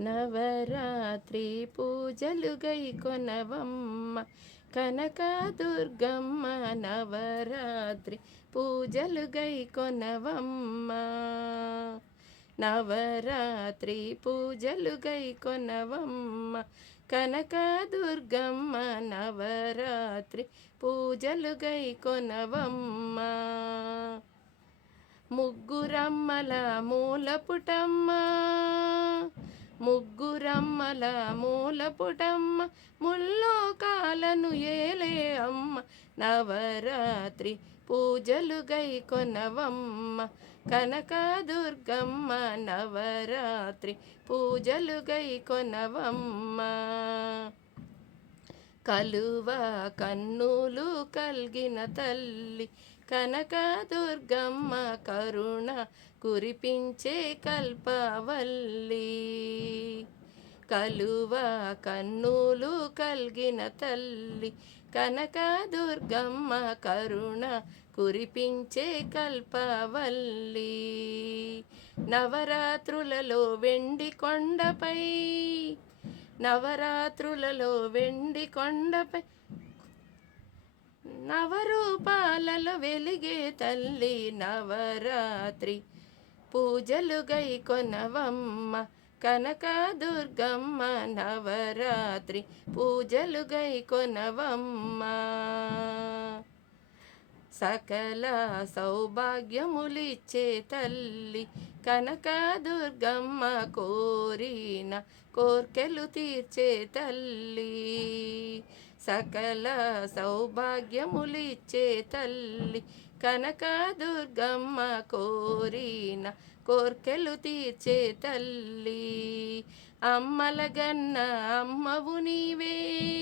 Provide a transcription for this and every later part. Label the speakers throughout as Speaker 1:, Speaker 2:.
Speaker 1: నవరాత్రి పూజలు గై కొనవమ్మ కనకదుర్గమ్మ నవరాత్రి పూజలు గై కొనవమ్మ. నవరాత్రి పూజలు గై కొనవమ్మ కనకదుర్గమ్మ నవరాత్రి పూజలు గై కొనవమ్మ. ముగ్గురమ్మల మూలపుటమ్మ ముగ్గురమ్మల మూలపుటమ్మ ముల్లోకాలను ఏలే అమ్మ. నవరాత్రి పూజలు గై కొనవమ్మ. కనకదుర్గమ్మ నవరాత్రి పూజలు గై కొనవమ్మ. కలువ కన్నులు కల్గిన తల్లి కనకదుర్గమ్మ కరుణ కురిపించే కల్పవల్లి. కలువ కన్నులు కల్గిన తల్లి కనకదుర్గమ్మ కరుణ కురిపించే కల్పవల్లి. నవరాత్రులలో వెండి కొండపై నవరాత్రులలో వెండి కొండపై నవరూపాలలో వెలిగే తల్లి నవరాత్రి. పూజలు గై కొనవమ్మ కనకదుర్గమ్మ నవరాత్రి. పూజలు గై కొనవమ్మ. సకల సౌభాగ్యములిచ్చే తల్లి కనకదుర్గమ్మ కోరిన కోర్కెలు తీర్చే తల్లి. సకల సౌభాగ్యములిచ్చే తల్లి. కనకదుర్గమ్మ కోరిన కోర్కెలు తీర్చే తల్లి. అమ్మలగన్న అమ్మవు నీవే.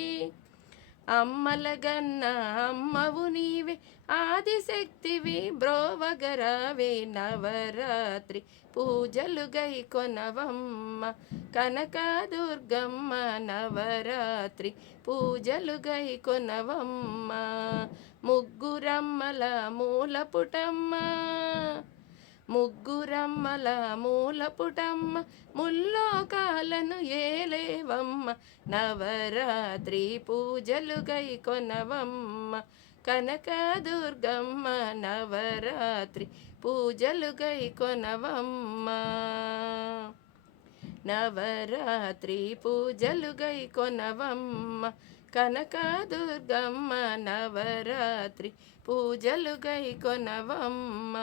Speaker 1: అమ్మలగన్న అమ్మవు నీవే ఆదిశక్తివి బ్రోవగరావే నవరాత్రి పూజలు గై కొనవమ్మ కనకదుర్గమ్మ నవరాత్రి పూజలు గై కొనవమ్మ ముగ్గురమ్మల మూలపుటమ్మ ముగ్గురమ్మల మూలపుటమ్మ ముల్లోకాలను ఏలేవమ్మ నవరాత్రి పూజలు గై కొనవమ్మ కనకదుర్గమ్మ నవరాత్రి పూజలు గై కొనవమ్మ. నవరాత్రి పూజలు గై కొనవమ్మ కనకదుర్గమ్మ నవరాత్రి పూజలు గై కొనవమ్మ.